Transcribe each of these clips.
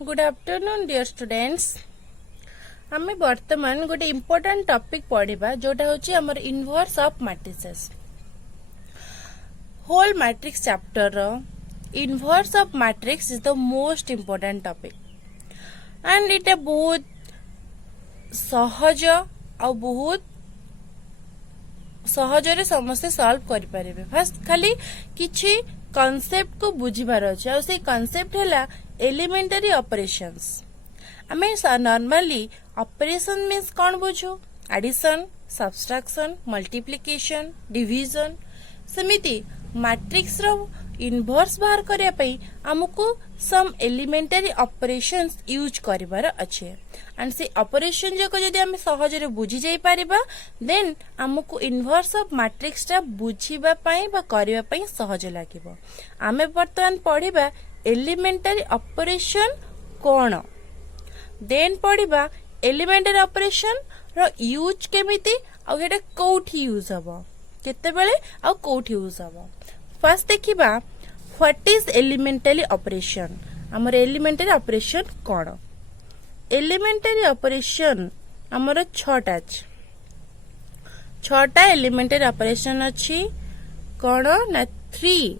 Good afternoon dear students. आमे वर्तमान गोटे इम्पोर्टेंट टॉपिक पढ़िबा जोटा होची हमर inverse of matrices. Whole matrix chapter रो inverse of matrix is the most important topic and it बहुत सहज और बहुत सहजरे समस्ते सॉल्व करि परिबे। फर्स्ट खाली किछि कॉन्सेप्ट को बुझिबार अछि और से कॉन्सेप्ट हैला एलिमेंटरी ऑपरेशंस। आमे नॉर्मली ऑपरेशन मीन्स कौन बुझू? Addition, subtraction, multiplication, division. सेमिति मैट्रिक्स रो इनवर्स बाहर करिया पई हमको सम एलिमेंटरी ऑपरेशंस यूज करिबार अछि एंड से ऑपरेशन जको जदि हम सहज रे बुझी जाई परिबा देन हमको इनवर्स ऑफ मैट्रिक्स ता बुझिबा पई बा करिबा पई सहज लागिबो। आमे वर्तमान पढिबा एलिमेंटरी ऑपरेशन कोन, देन पढिबा एलिमेंटरी ऑपरेशन रो यूज केमिति आ एटा कोठी यूज हबो, केते बेले आ कोठी यूज हबो। फर्स्ट देखिबा व्हाट इज एलिमेंटरी ऑपरेशन। हमर एलिमेंटरी ऑपरेशन कोन? एलिमेंटरी ऑपरेशन हमर छटा अछि, छटा एलिमेंटरी ऑपरेशन अछि। कोन ना 3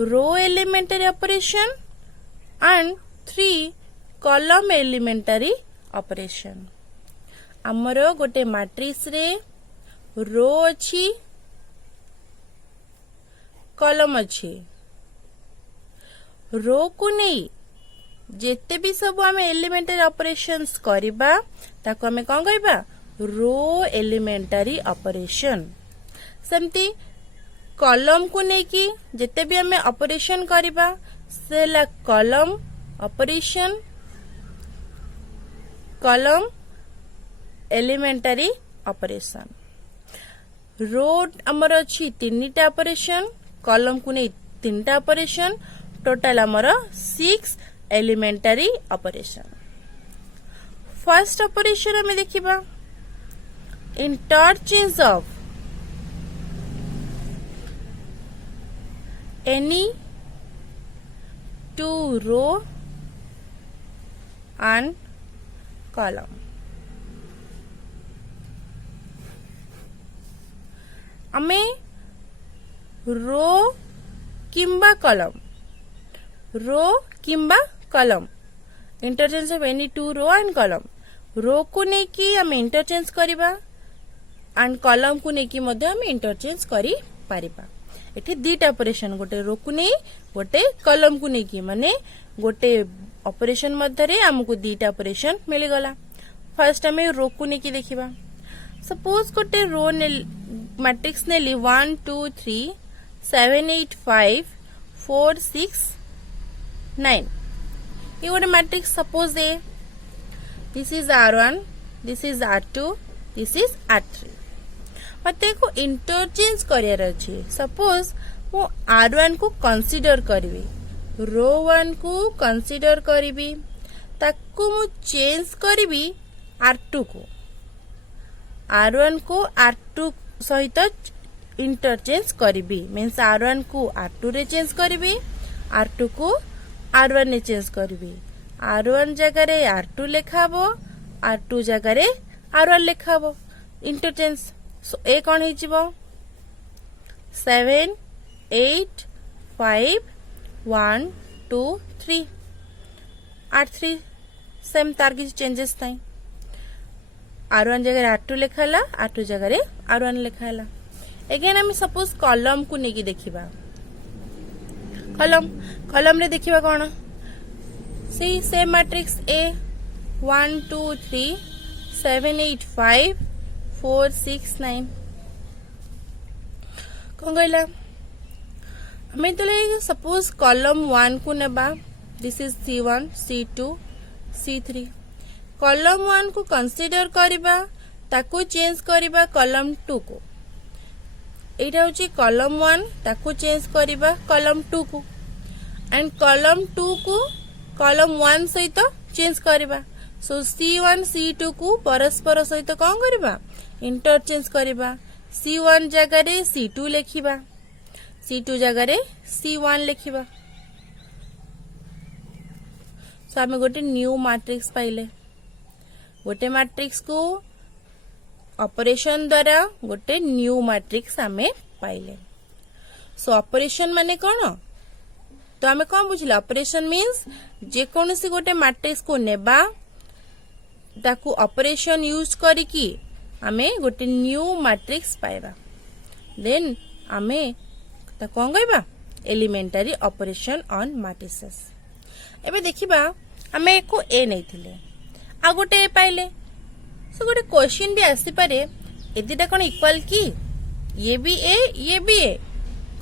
row elementary operation and 3 column elementary operation. हमर गोटे मैट्रिक्स रे रो अछि, कॉलम अछि। रो को नहीं जेते भी सब आम एलिमेंटरी ऑपरेशंस करिबा ताको आमे कोन कहबा? Row elementary operation. सेमती कॉलम को नहीं कि जेते भी आमे ऑपरेशन करिबा सेला column operation, column elementary operation. Row हमर अछि 3टा ऑपरेशन, कॉलम को नहीं 3टा ऑपरेशन, टोटल हमर 6 एलिमेंटरी ऑपरेशन। फर्स्ट ऑपरेशन हमें देखिबा interchange of any 2 row and column. हमें रो किंबा कॉलम, रो किंबा column, interchange of any 2 row and column. Row को नहीं कि हम इंटरचेंज करिबा एंड कॉलम को नहीं कि मध्य हम इंटरचेंज करि परिबा। एठी दीटा ऑपरेशन, गोटे रो को नहीं गोटे कॉलम को नहीं कि माने गोटे ऑपरेशन मध्य रे हमको दीटा ऑपरेशन मिल गला। फर्स्ट हमें रो को नहीं कि देखिबा। सपोज गोटे रो ने मैट्रिक्स नेली 1 2 3 7 8 5 4 6 9। ये गोटे matrix suppose A, this is R1, this is R2, this is R3। मते को इंटरचेंज करियर अछि। सपोज मु R1 को कंसीडर करबी, रो 1 को कंसीडर करबी, ताकू मु चेंज करबी R2 को, R1 को R2 सहित इंटरचेंज करबी। मीन्स R1 को R2 रे चेंज करबी, R2 को R1 रे चेंज करबी। R1 जगह रे R2 लिखाबो, R2 जगह रे R1 लिखाबो, इंटरचेंज। सो ए कोन हे जिवो 7 8 5 1 2 3 R3 सेम तार किसी चेंजेस नहीं। R1 जगह R2 लिखाला, R2 जगह रे R1 लिखाला। अगेन हम सपोज कॉलम को नहीं देखिबा। कॉलम रे देखिबा कोन? सी सेम मैट्रिक्स ए 1 2 3 7 8 5 4 6 9। कौन कहला? हमें तो ले सपोज कॉलम 1 को नेबा, this is C1 C2 C3। Column 1 को कंसीडर करिबा, ताको चेंज करिबा कॉलम 2 को। एटा होची कॉलम 1, ताको चेंज करिबा कॉलम 2 को एंड कॉलम 2 को कॉलम 1 सहित चेंज करिबा। सो C1 C2 को परस्पर सहित कौन करिबा? इंटरचेंज करिबा। C1 जगह रे C2 लिखिबा, C2 जगह रे C1 लिखिबा। सो आम गोटे न्यू मैट्रिक्स पाइले गोटे मैट्रिक्स को ऑपरेशन द्वारा गोटे न्यू मैट्रिक्स आमे पाइले सो ऑपरेशन माने कौन तो आमे कौन बुझले ऑपरेशन मीन्स जे कौन सी गोटे मैट्रिक्स को नेबा ताकू ऑपरेशन यूज करिकी आमे गोटे न्यू मैट्रिक्स पाइबा देन आमे ता कौन कहबा एलिमेंटरी ऑपरेशन ऑन मैट्रिसेस एबे देखिबा आमे एको ए नै थिले आ गोटे ए पाइले सो गोटे क्वेश्चन भी आसी पारे एदिटा कोन इक्वल की ये भी ए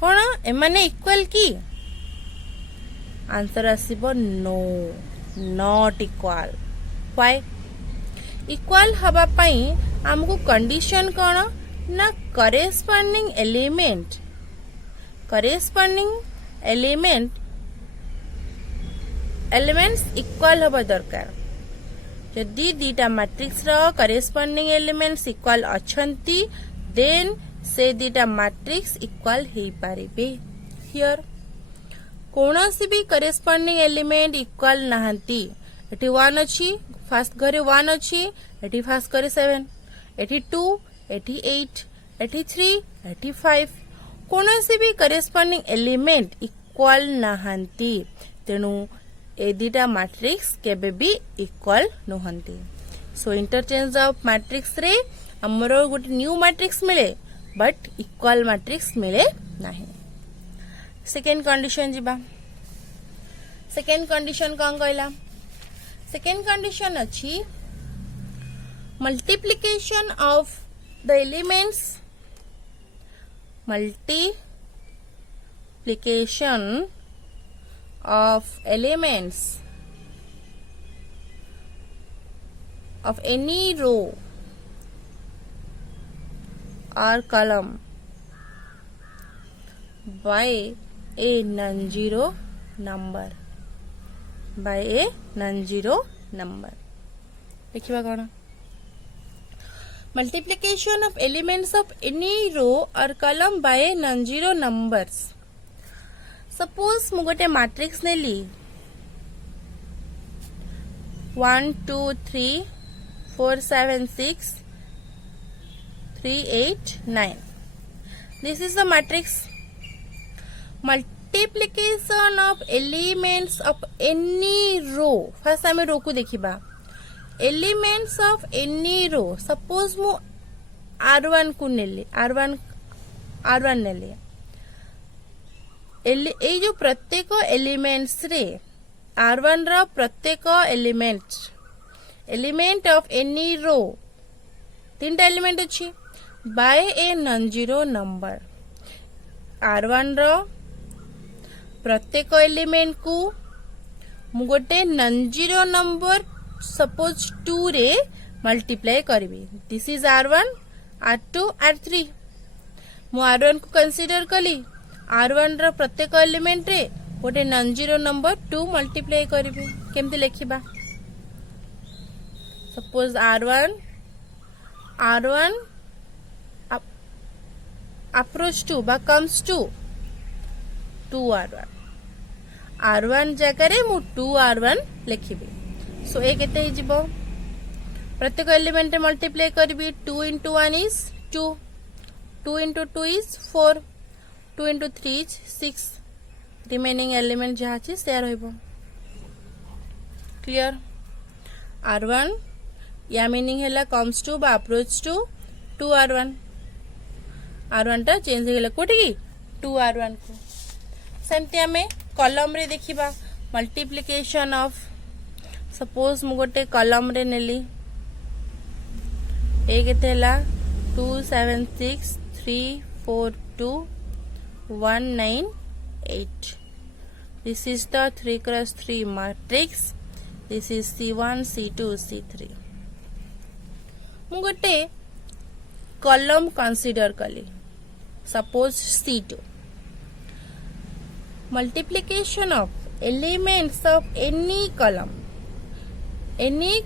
कोन ए माने इक्वल की आंसर आसीबो no not equal why equal हवा पई हमको कंडीशन कोन ना करेस्पोंडिंग एलिमेंट्स इक्वल हवा दरकार यदि दीटा मैट्रिक्स रो करेस्पोंडिंग एलिमेंट्स इक्वल अछंती देन से दीटा मैट्रिक्स इक्वल हे पारिबे हियर कोनोसी भी करेस्पोंडिंग एलिमेंट इक्वल नहांती एटी 1 अछि फर्स्ट घरे 1 अछि एटी फर्स्ट घरे 7 एटी 2 एटी 8 एटी 3 एटी 5 कोनोसी भी करेस्पोंडिंग एलिमेंट इक्वल नहांती तेनु ए दीटा मैट्रिक्स केबे भी इक्वल नहंती सो इंटरचेंज ऑफ मैट्रिक्स रे हमरो गोटे न्यू मैट्रिक्स मिले बट इक्वल मैट्रिक्स मिले नाही सेकेंड कंडीशन जीबा सेकेंड कंडीशन कौन कहला सेकेंड कंडीशन अछि multiplication of the elements of any row or column by a non-zero number देखिबा कोन multiplication of elements of any row or column by non-zero numbers suppose मु गोटे matrix Nelly 1 2 3 4 7 6 3 8 9 this is the matrix multiplication of elements of any row first आमे रो को देखिबा elements of any row suppose मु r1 को नेली r1 नेली ए जो प्रत्येक elements रे r1 रो प्रत्येक एलिमेंट ऑफ एनी रो तीन एलिमेंट अछि by a non zero number r1 रो प्रत्येक एलिमेंट को मु गोटे नॉन जीरो नंबर सपोज 2 रे मल्टीप्लाई करबी this is r1 r2 r3 मु r1 को कंसीडर कली r1 रो प्रत्येक एलिमेंट रे गोटे नॉन जीरो नंबर 2 मल्टीप्लाई करबी केमती लिखिबा सपोज r1 अप्रोच टू बा कम्स टू 2r1 जगह रे मु 2r1 लिखिबी सो ए केते हि जिवो प्रत्येक एलिमेंट रे मल्टीप्लाई करबी 2 into 1 is 2 2 into 2 is 4 2 into 3 is 6 remaining element जहा छी से रहइबो क्लियर r1 या मीनिंग हैला कम्स टू बा अप्रोच टू 2r1 टा चेंज हेला कोठी 2r1 को सेमती हमें कॉलम रे देखिबा मल्टीप्लिकेशन ऑफ सपोज मु गोटे कॉलम रे नेली ए केते हैला 2 7 6 3 4 2 1 9 8 this is the 3 cross 3 matrix this is c1 c2 c3 मु गोटे कॉलम कंसीडर कली suppose c2 multiplication of elements of any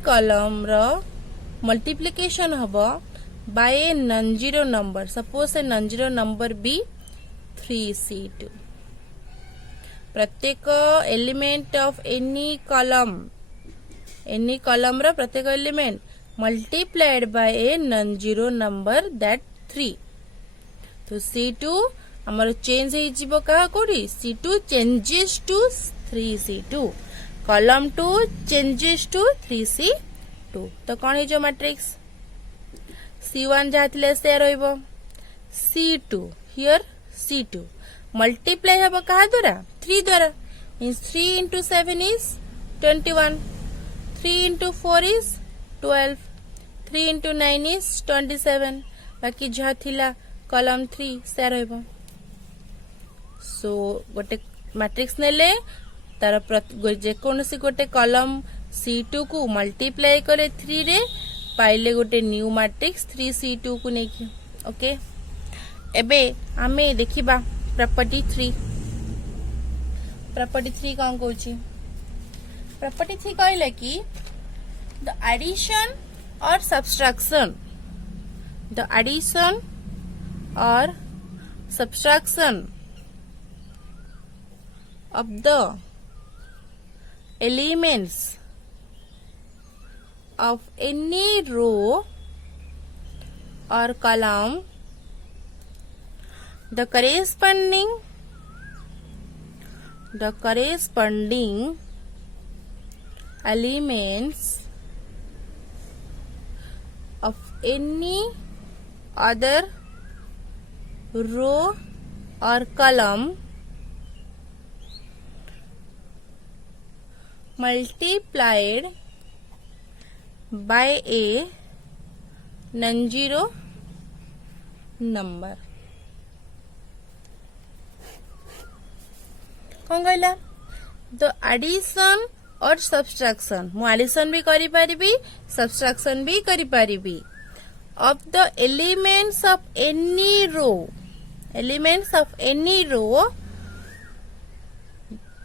column रो multiplication हबो by a non-zero number suppose a non-zero number be 3c2 प्रत्येक element of any column any column row प्रत्येक element multiplied by a non zero number that 3 तो C2 हमर change हे जिवो का कोडी C2 changes to 3C2 column 2 changes to 3C2 तो कोन हे जो matrix C1 जाथिले से रहइबो C2 हियर C2 मल्टीप्लाई हबो कहा द्वारा 3 द्वारा means 3 into 7 is 21 3 into 4 is 12 3 into 9 is 27 बाकी जहा थिला कॉलम 3 से रहइबो सो गोटे मैट्रिक्स नेले तार जे कोनसी गोटे कॉलम C2 को मल्टीप्लाई करे 3 रे पाइले गोटे न्यू मैट्रिक्स 3C2 को नेकी ओके एबे आमे देखिबा प्रॉपर्टी 3 कौन कहूची प्रॉपर्टी 3 कहले कि द एडिशन और subtraction of the elements of any row or column the corresponding elements of any other row or column multiplied by a non-zero number कौन कहला द एडिशन और सब्सट्रैक्शन मु एडिशन भी करि परिबी सब्सट्रैक्शन भी करि परिबी of the elements of any row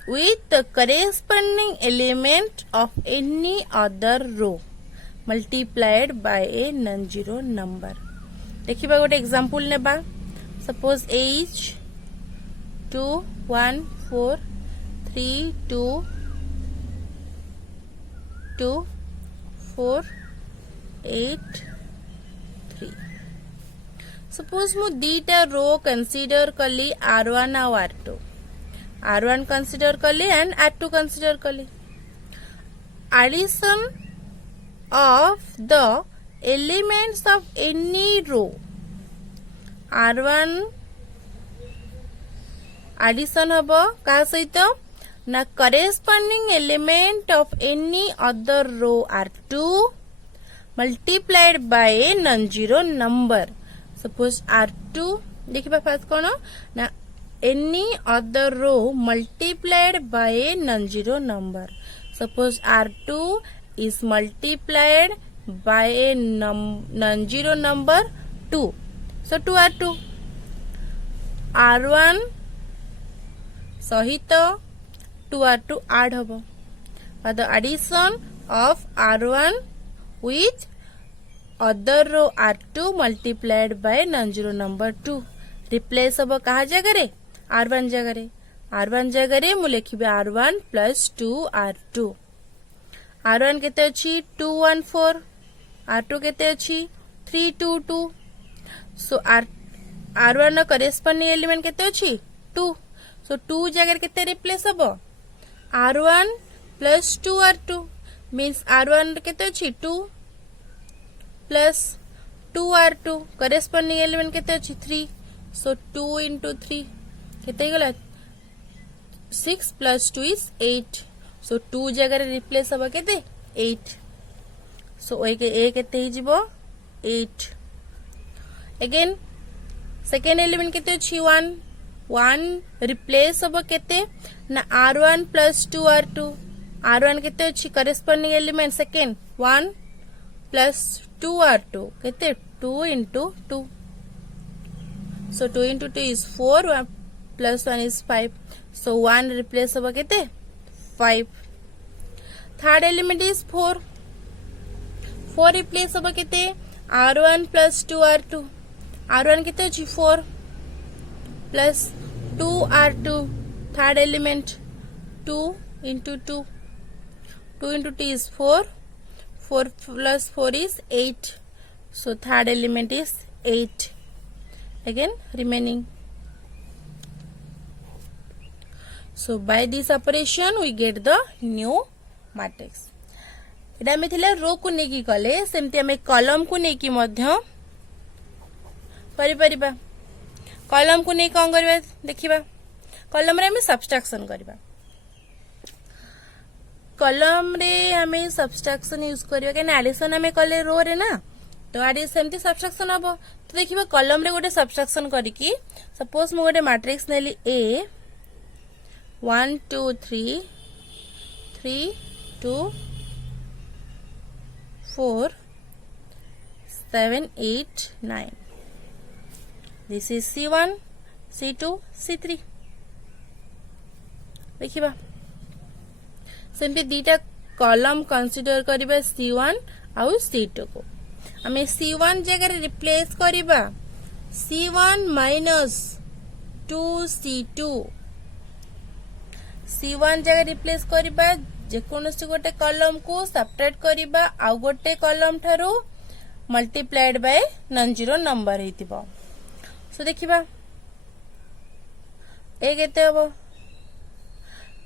with the corresponding element of any other row multiplied by a non-zero number देखिबा गोटे एग्जांपल नेबा सपोज H 2 1 4 3 2 2 4 8 3 सपोज मु दीटा रो कंसीडर कली R1 और R2 R1 consider कली and R2 consider कली addition of the elements of any row R1 addition हबो का सहित ना corresponding element of any other row R2 multiplied by a non-zero number suppose R2 देखिबा fast कोन ना any other row multiplied by a non-zero number suppose R2 is multiplied by a non-zero number 2 so 2 R2 R1 सहित 2 R2 add हबो but the addition of R1 with other row R2 multiplied by non-zero number 2 replace हबो कहा जगह रे R1 जगह रे मु लिखिबे R1 plus 2 R2 R1 केते अछि 2 1 4 R2 केते अछि 3 2 2 सो R1 करेस्पोंडिंग एलिमेंट केते अछि 2 सो 2 जगह केते रिप्लेस हबो R1 plus 2 R2 means R1 केते अछि 2 plus 2 R2 करेस्पोंडिंग एलिमेंट केते अछि 3 सो 2 into 3 केते गला 6 plus 2 is 8 so 2 जगह रे रिप्लेस हबो केते 8 so ए केते ही जिवो 8 अगेन सेकंड एलिमेंट केते अछि 1 रिप्लेस हबो केते ना R1 plus 2 R2 R1 केते अछि corresponding element second 1 plus 2 R2 केते 2 into 2 so 2 into 2 is 4 plus 1 is 5 so 1 replace hoba kete 5 third element is 4 replace hoba kete R1 plus 2 R2 R1 kete achi 4 plus 2 R2 third element 2 into 2 2 into t is 4. 4 plus 4 is 8. So third element is 8. Again remaining. So by this operation we get the new matrix. एटा हमें थिला रो को नेकी कले सेमती हमें column को नेकी मध्य करि परिबा. कॉलम को नहीं कौन करबा देखिबा. कॉलम रे हमें सब्सट्रैक्शन करबा. कॉलम रे हमें सब्सट्रैक्शन यूज करबा के एडिशन हमें कले रो रे ना तो आडी सेमती सब्सट्रैक्शन हबो. तो देखिबा कॉलम रे गोटे सब्सट्रैक्शन करिकी सपोज मो गोटे matrix Nelly A 1 2 3 3 2 4 7 8 9. This is C1, C2, C3. देखिबा सेमती दीटा कॉलम कंसीडर करिबा C1 आउ C2 को. हमें C1 जगह रिप्लेस करिबा C1 माइनस 2C2. C1 जगह रिप्लेस करिबा जेकोनोसी गोटे कॉलम को सब्ट्रैक्ट करिबा आउ गोटे कॉलम थारो multiplied by non zero number हेतिबो. सो देखिबा ए केते हबो.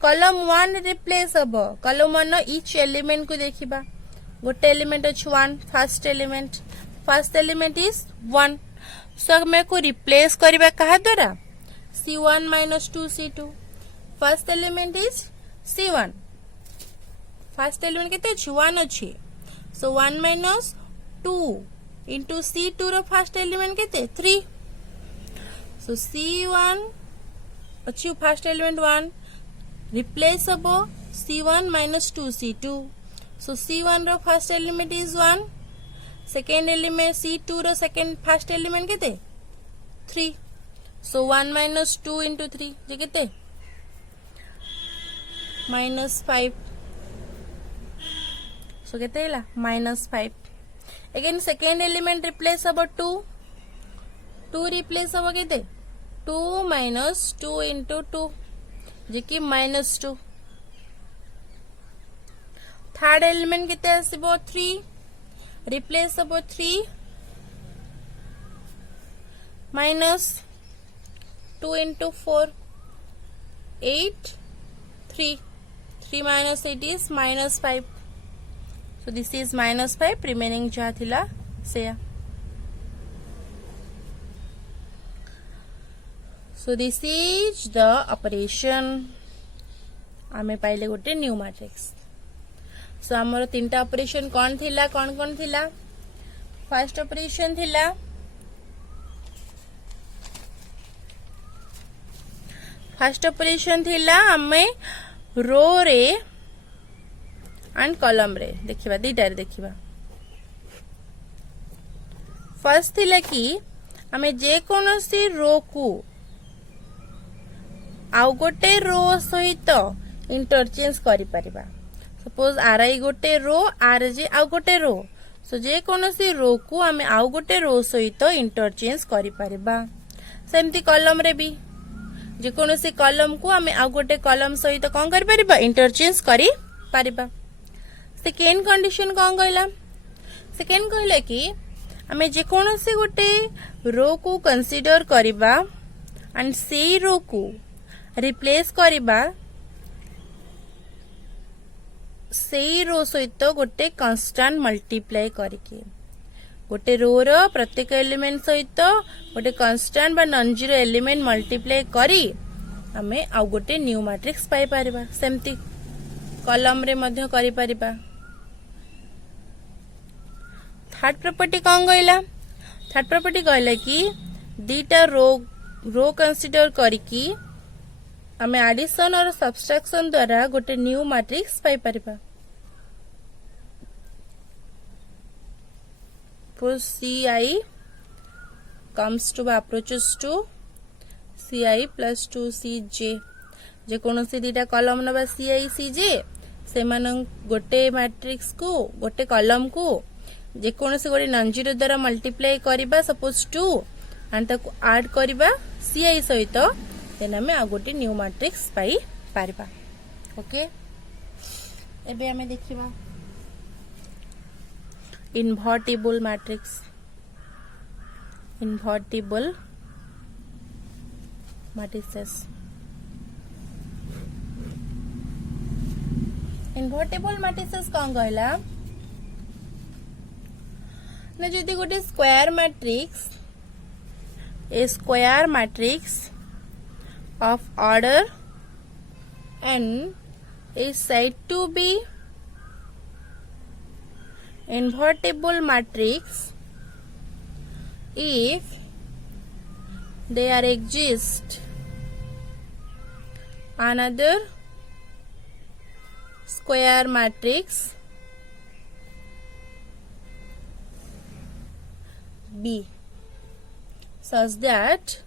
कॉलम 1 रिप्लेस हबो. कॉलम 1 नो ईच एलिमेंट को देखिबा. गोटे एलिमेंट अछि 1. First element is 1. सो हमें को रिप्लेस करिबा कहा द्वारा C1 minus 2C2. First element is C1. First element केते अछि 1 अछि. सो 1 minus 2 into C2 रो फर्स्ट एलिमेंट केते 3. So C1 अच्छी फर्स्ट एलिमेंट 1 रिप्लेस हबो C1 minus 2C2. So C1 रो first element is 1. Second element C2 रो सेकेंड फर्स्ट एलिमेंट केते 3. So 1 minus 2 into 3 जे केते -5. So केते हैला -5. अगेन सेकेंड एलिमेंट रिप्लेस हबो 2 रिप्लेस हबो केते 2 minus 2 into 2 जे कि -2. थर्ड एलिमेंट केते आसीबो 3 रिप्लेस हबो 3 minus 2 into 4 8 3 minus 8 is -5. So this is -5 remaining जा थिला सेया. So this is the operation. आमे पाइले गोटे न्यू मैट्रिक्स. सो हमर तीनटा ऑपरेशन कौन थिला कौन थिला. फर्स्ट ऑपरेशन थिला हमें रो रे एंड कॉलम रे देखिबा दीटा रे देखिबा. फर्स्ट थिला कि हमें जे कोनोसी रो को आउ गोटे रो सहित इंटरचेंज करि परिबा. सपोज आर आई गोटे रो आर जे आउ गोटे रो. सो जे कोनोसी रो को हमें आउ गोटे रो सहित इंटरचेंज करि परिबा. सेमती कॉलम रे भी जे कोनोसी कॉलम को हमें आउ गोटे कॉलम सहित कोन करि परिबा इंटरचेंज करि परिबा. सेकेंड कंडीशन कोन कहला. सेकेंड कहला कि हमें जे कोनोसी गोटे रो को कंसीडर करिबा एंड से रो को रिप्लेस करिबा सेई रो सहित गोटे कांस्टेंट मल्टीप्लाई करके. गोटे रो रो प्रत्येक एलिमेंट सहित गोटे कांस्टेंट बा नॉन जीरो एलिमेंट मल्टीप्लाई करी हमें आउ गोटे न्यू मैट्रिक्स पाई परिबा. सेमती कॉलम रे मध्य करि परिबा. थर्ड प्रॉपर्टी कौन कहला. थर्ड प्रॉपर्टी कहला कि दीटा रो कंसीडर करके हमें एडिशन और सब्सट्रैक्शन द्वारा गोटे न्यू मैट्रिक्स पाई परिबा. CI comes to approaches to CI plus 2CJ. जे कोनोसी दीटा कॉलम नबा CI CJ से मान गोटे मैट्रिक्स को गोटे कॉलम को जे कोनोसी गोटे नॉन जीरो द्वारा मल्टीप्लाई करिबा सपोज 2 एंड ताको ऐड करिबा CI सहित देन हमें आ गोटे न्यू मैट्रिक्स पाई पारिबा. ओके एबे हमें देखिबा invertible matrix matrices invertible matrices कौन कहला ना जदि गोटे square matrix of order n is said to be invertible matrix if there exists another square matrix B such that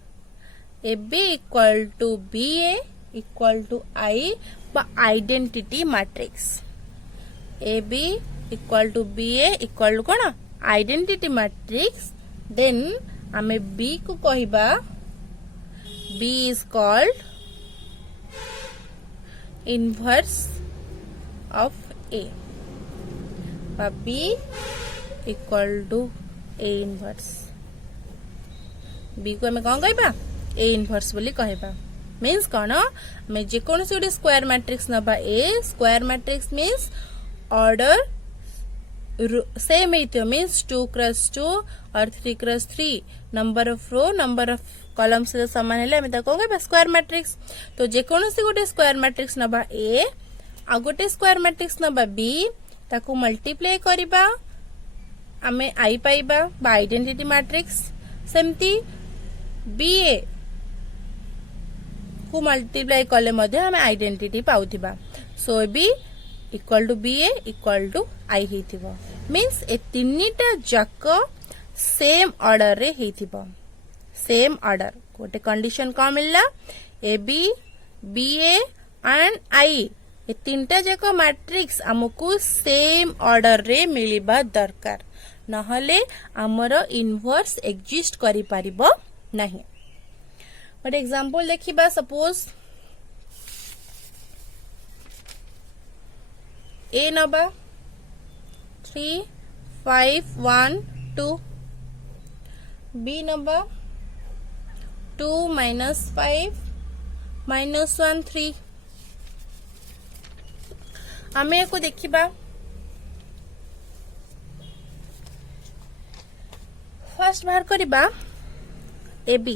AB equal to BA equal to I by identity matrix. AB equal to BA equal to कौन identity matrix. Then हमें B को कहिबा B is called inverse of A. बा B equal to A inverse. B को हमें कौन कहिबा A inverse बोली कहबा means कौन मैं जेकोन से स्क्वायर मैट्रिक्स नबा a square matrix means order same हेतियो मीन्स 2x2 और 3x3 number of row number of column से समान हेले हम ताको कहबा स्क्वायर मैट्रिक्स तो जेकोन से गोटे स्क्वायर मैट्रिक्स नबा ए आ गोटे स्क्वायर मैट्रिक्स नबा बी ताको मल्टीप्लाई करिबा हमें आई पाइबा बा आइडेंटिटी मैट्रिक्स सेमती बीए को मल्टीप्लाई कले मध्य हमें आइडेंटिटी पाउथिबा so B equal to BA equal to I हेथिबो मींस ए तीनटा जक सेम ऑर्डर रे हेथिबो सेम ऑर्डर गोटे कंडीशन का मिलला A B BA and I A तीनटा जक मैट्रिक्स हमकु सेम ऑर्डर रे मिलिबा दरकार नहले हमर इनवर्स एग्जिस्ट करि परिबो नहीं बट एग्जांपल देखिबा सपोज ए नबा 3 5 1 2 बी नबा 2 -5 -1 3 हमें को देखिबा फर्स्ट बाहर करिबा AB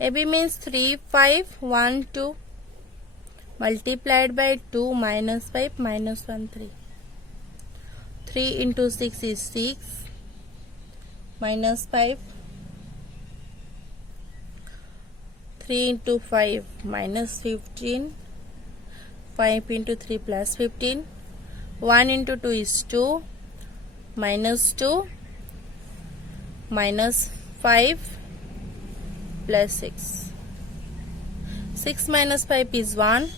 AB means 3 5 1 2 multiplied by 2 minus 5 minus 1 3 3 into 6 is 6 minus 5 3 into 5 minus 15 5 into 3 plus 15 1 into 2 is 2 minus 2 minus 5 plus 6 6 minus 5 is 1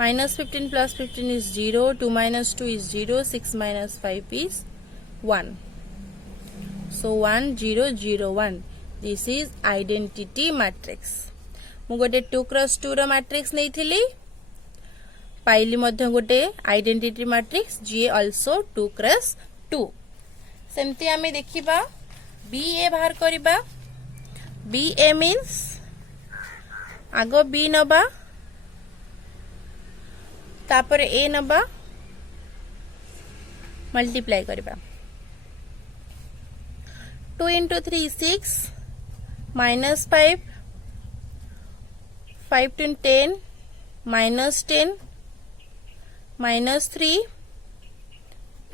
minus 15 plus 15 is 0 2 minus 2 is 0 6 minus 5 is 1 so 1 0 0 1 this is identity matrix मु गोटे 2x2 row matrix नहीं थिली पाइली मध्य गोटे identity matrix जी also 2x2 सेमती आमे देखिबा B ए बाहर करिबा B ए means आगो बी नबा तापर ए नबा मल्टीप्लाई करिबा 2 into 3 6 minus 5 5 to 10 minus 10 minus 3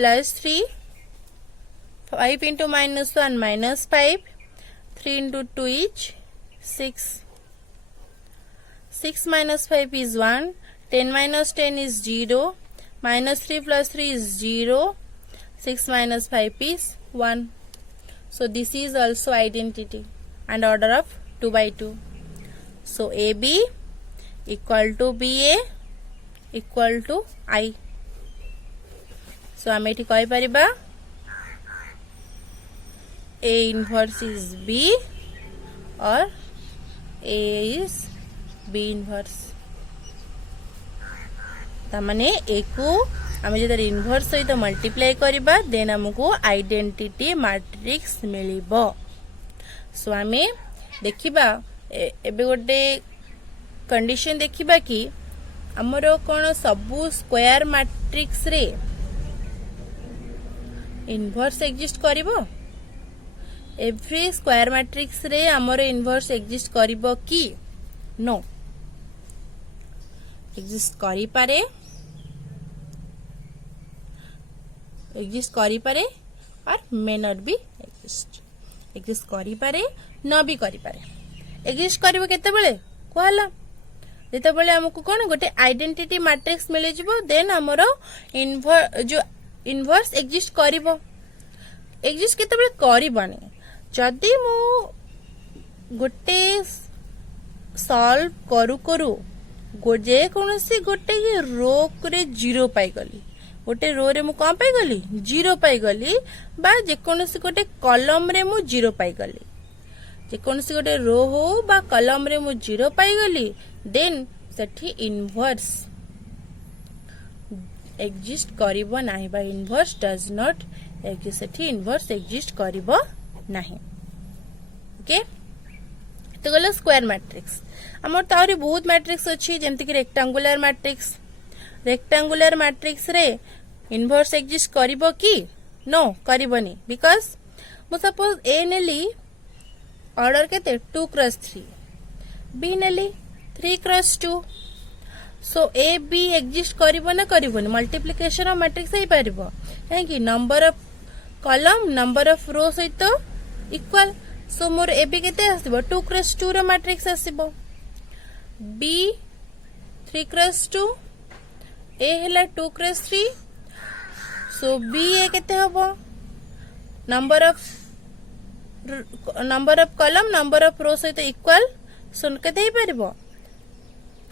plus 3 5 into minus 1 minus 5 3 into 2 each 6 6 minus 5 is 1 10 minus 10 is 0 minus 3 plus 3 is 0 6 minus 5 is 1 so this is also identity and order of 2 by 2 so AB equal to BA equal to I so आमे एठी कहि परिबा A inverse is B or A is B inverse तामाने ए को आमे जदर inverse सहित multiply करबा then हमको identity matrix मिलिबो। सो आमे देखिबा एबे गोटे कंडीशन देखिबा कि हमरो कोन सबु स्क्वायर मैट्रिक्स रे इनवर्स एग्जिस्ट करिवो। एवरी स्क्वायर मैट्रिक्स रे हमरो इनवर्स एग्जिस्ट करिवो कि नो एग्जिस्ट करि पारे और मे नॉट बी एग्जिस्ट करि पारे न भी करि पारे। एग्जिस्ट करिवो केते बेले कहला जेते बेले हमको कोन गोटे आइडेंटिटी मैट्रिक्स मिले जिवो देन हमरो इनवर्स एग्जिस्ट करिवो। एग्जिस्ट केते बेले करिवनी जदी मु गोटे सॉल्व करू करू जे कोनसी गोटे रो रे जीरो पाई गली गोटे रो रे मु कौन पाई गली जीरो पाई गली बा जे कोनसी गोटे कॉलम रे मु जीरो पाई गली जे कोनसी गोटे रो हो बा कॉलम रे मु जीरो पाई गली देन सेठी इनवर्स एग्जिस्ट करिवो नाही बा इनवर्स डज नॉट एग्जिस्ट सेठी इनवर्स एग्जिस्ट करिवो नाही। ओके तो गला स्क्वायर मैट्रिक्स हमर तारी बहुत मैट्रिक्स अछि जेंति कि रेक्टेंगुलर मैट्रिक्स रे इनवर्स एग्जिस्ट करिवो कि नो करिवोनी बिकॉज़ मु सपोज ए नेली ऑर्डर केते 2x3 बी नेली 3x2 so A B exist करिवो ना करिवोनी मल्टीप्लिकेशन ऑफ मैट्रिक्स हे परिबो काहे कि number of column number of row सहित equal so more A B केते आसीबो 2x2 row matrix आसीबो B 3x2 ए हैला 2x3 सो बी ए केते हबो number of column number of row सहित इक्वल सो केते हे परिबो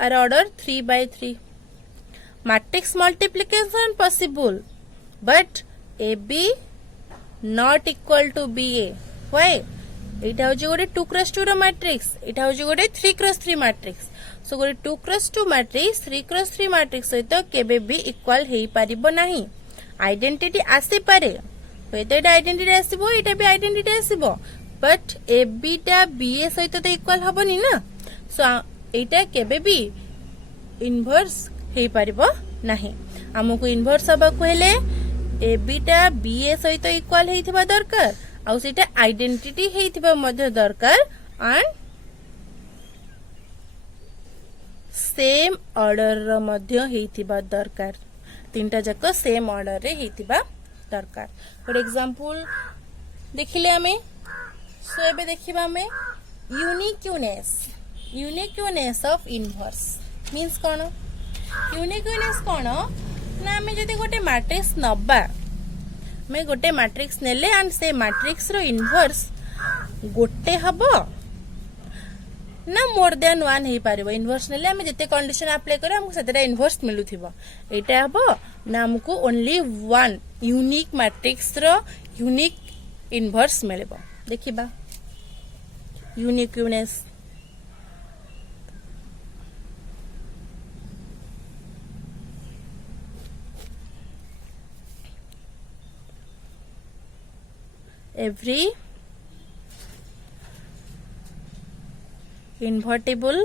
आर order 3/3 matrix multiplication possible but A B not equal to B A why एटा हो गोटे 2x2 रो मैट्रिक्स एटा हो गोटे 3x3 मैट्रिक्स सो गोटे 2x2 मैट्रिक्स 3x3 मैट्रिक्स सहित केबे भी इक्वल हेई पारिबो नाही। आइडेंटिटी आसी पारे होयतो एटा आइडेंटिटी आसीबो एटा भी आइडेंटिटी आसीबो बट ए बी टा बी ए सहित तो इक्वल हबनी ना सो एटा केबे भी इनवर्स हेई पारिबो नाही। हमको इनवर्स हबा हेले ए बी टा बी ए सहित इक्वल हेइथिबा दरकार आउ सेटा आइडेंटिटी हेइथिबा मध्य दरकार एंड सेम ऑर्डर रो मध्य हेइथिबा दरकार तीनटा जक सेम ऑर्डर रे हेइथिबा दरकार। फॉर एग्जांपल देखिले हमें सो एबे देखिबा हमें यूनिक्यूनेस ऑफ इनवर्स मींस कोन यूनिक्यूनेस कोन ना हमें जदी गोटे मैट्रिक्स नबा मैं गोटे मैट्रिक्स नेले एंड से मैट्रिक्स रो इनवर्स गोटे हबो ना मोर देन 1 हे पारिबो इनवर्स नेले हमें जते कंडीशन अप्लाई करे हमको सेतेरा इनवर्स मिलुथिबो एटा हबो ना हमको ओनली 1 यूनिक मैट्रिक्स रो यूनिक इनवर्स मिलेबो। देखिबा यूनिक्यूनेस every invertible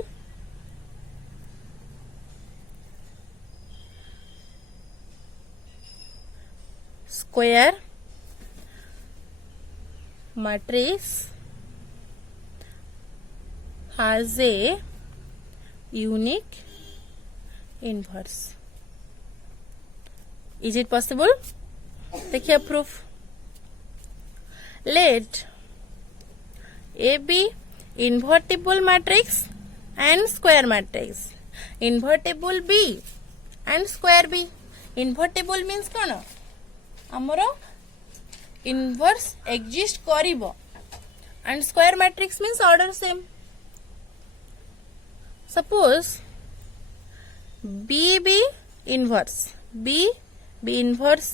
square matrix has a unique inverse. Is it possible? देखिए proof. Let A be invertible matrix and square matrix. Invertible B and square B. Invertible means कौन हमरो inverse exist करिवो and square matrix means order same. Suppose B be inverse. B be inverse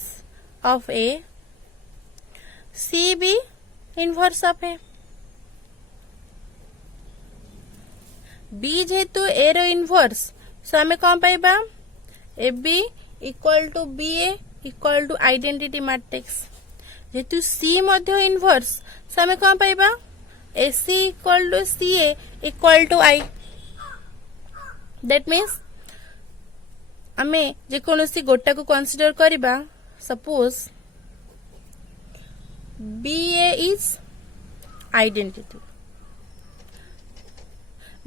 of A. C be inverse of A. B जेहेतु A रो inverse so हमें कौन पाइबा A B equal to B A equal to identity matrix जेतु C मध्य inverse so आमे कौन पाइबा A C equal to C A equal to I that means आमे जे कोनोसी गोटा को कंसीडर करिबा suppose B A is identity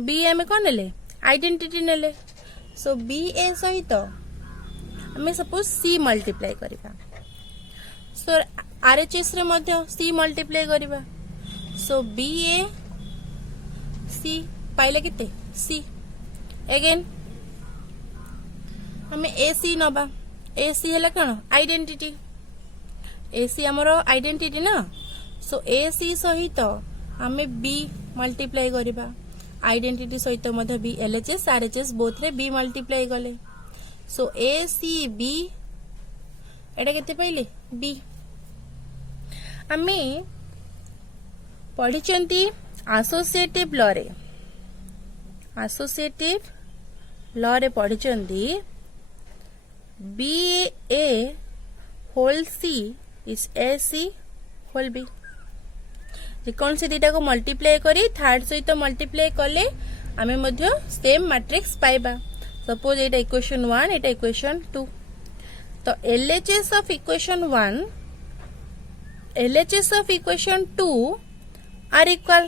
B आमे कौन नेले आइडेंटिटी नेले सो बी ए सहित आमे सपोज सी मल्टीप्लाई करिबा सो आरएचएस रे मध्य सी मल्टीप्लाई करिबा सो बी ए सी पाइले किते सी अगेन हमें ए सी नबा ए सी हैला कौन आइडेंटिटी ए सी हमरो आइडेंटिटी ना सो ए सी सहित हमें बी मल्टीप्लाई करिबा आइडेंटिटी सहित मध्य बी एलएचएस आरएचएस बोथ रे बी मल्टीप्लाई गले सो ए सी बी एटा केते पाइले बी आमे पढ़िचंती एसोसिएटिव लॉ रे पढ़िचंती B A whole C is A C whole B कौन से दीटा को मल्टीप्लाई करी थर्ड सहित मल्टीप्लाई कले आमे मध्य सेम मैट्रिक्स पाइबा सपोज एटा इक्वेशन 1 एटा इक्वेशन 2 तो LHS of equation 1 LHS of equation 2 are equal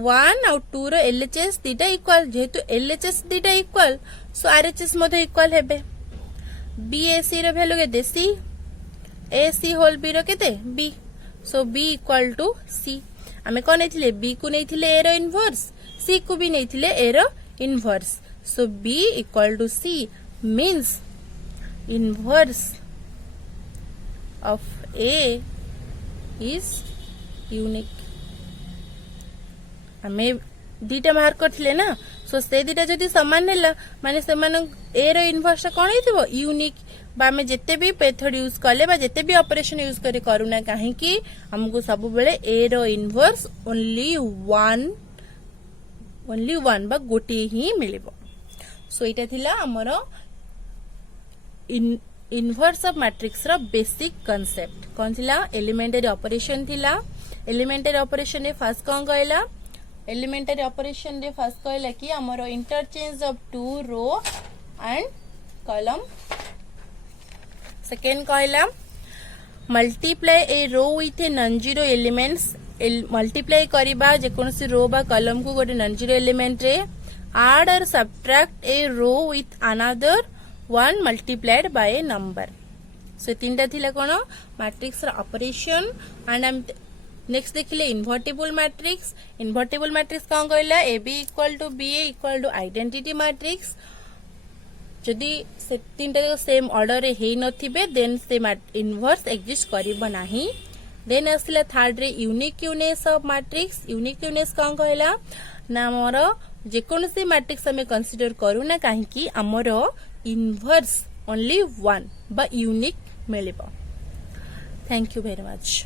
1 और 2 रो एलएचएस दीटा इक्वल जेहेतु एलएचएस दीटा इक्वल सो आरएचएस मध्य इक्वल हेबे बीएसी रो वैल्यू केते सी एसी होल बी रो केते B so B equal to C आमे कौन नहीं बी को नहीं ए रो इनवर्स सी को भी नहीं ए रो inverse so B equal to C means inverse of A is unique आमे दीटा मार्क करथिले ना सो से दीटा जदि समान हैला माने समान ए रो इनवर्स कौन हेतिबो यूनिक बा हमें जिते भी मेथड यूज कले बा जिते भी ऑपरेशन यूज करे करूना काहे कि हमको सब बेले ए रो इनवर्स ओनली वन बा गोटे ही मिलिबो सो इटा थिला हमरो इनवर्स ऑफ मैट्रिक्स रो बेसिक कांसेप्ट कौन थिला एलिमेंटरी ऑपरेशन थिला एलिमेंटरी ऑपरेशन रे फर्स्ट कौन कहला एलिमेंटरी ऑपरेशन रे फर्स्ट कहला कि हमरो interchange of two row and column second कहला multiply a row with a non zero elements multiply करिबा जे कोनसी रो बा कॉलम को गोटे नॉन जीरो एलिमेंट रे add or subtract a row with another one multiplied by a number so तीनटा थिला कोन मैट्रिक्स रा ऑपरेशन एंड हम नेक्स्ट देखिले इन्वर्टिबल मैट्रिक्स कौन कहला A B equal to B A equal to identity matrix जदि से तीनटा सेम ऑर्डर रे हेई नथिबे देन से इनवर्स एग्जिस्ट करिबो नाही देन आसला थर्ड रे यूनिकनेस ऑफ मैट्रिक्स यूनिकनेस कौन कहला ना हमर जे कोनसी मैट्रिक्स हमें कंसीडर करू ना काहे कि हमर इनवर्स ओनली वन बा यूनिक मिलिबो थैंक यू वेरी मच।